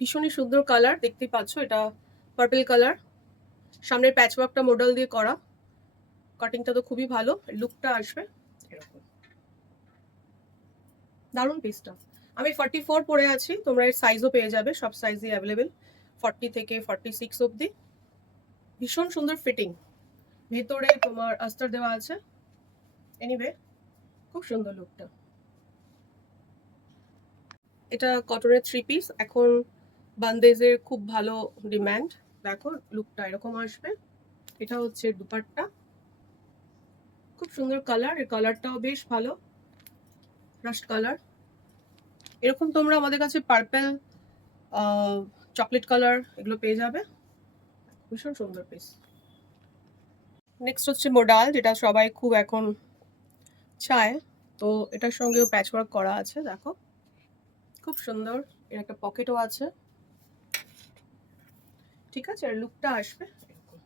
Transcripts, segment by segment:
ভীষণই সুন্দর কালার, দেখতেই পাচ্ছ এটা পার্পল কালার। সামনের প্যাচওয়ার্কটা মডেল দিয়ে করা, কাটিংটা তো খুবই ভালো, লুকটা আসবে এরকম। দারুণ পিসটা। আমি 44 পরে আছি, তোমরা এর সাইজও পেয়ে যাবে, সব সাইজই অ্যাভেলেবেল, 40 থেকে 46 অবধি। ভীষণ সুন্দর ফিটিং, ভেতরে তোমার আস্তর দেওয়া আছে। এনিওয়ে খুব সুন্দর লুকটা। এটা কটনের 3 পিস, এখন বান্দেজের খুব ভালো ডিমান্ড। দেখো লুকটা এরকম আসবে। এটা হচ্ছে দুপাট্টা, খুব সুন্দর কালার, এর কালারটাও বেশ ভালো, রাস্ট কালার। এরকম তোমরা আমাদের কাছে পার্পল, চকলেট কালার এগুলো পেয়ে যাবে। ভীষণ সুন্দর পিস। নেক্সট হচ্ছে মোডাল, যেটা সবাই খুব এখন চায়, তো এটার সঙ্গেও প্যাচওয়ার্ক করা আছে। দেখো খুব সুন্দর, এর একটা পকেটও আছে। ঠিক আছে, আর লুকটা আসবে এরকম।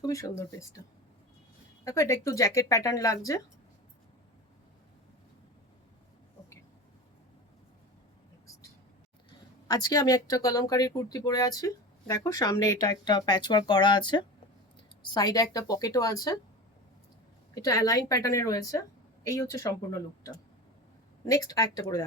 খুবই সুন্দর পিসটা। দেখো এটা একটু জ্যাকেট প্যাটার্ন লাগছে। ওকে, আজকে আমি একটা কলমকারী কুর্তি পরে আছি। দেখো সামনে এটা একটা প্যাচওয়ার্ক করা আছে, সাইডে একটা পকেটও আছে, এটা অ্যালাইন প্যাটার্নে রয়েছে। এই হচ্ছে সম্পূর্ণ লুকটা। নেক্সট একটা করে দেখো।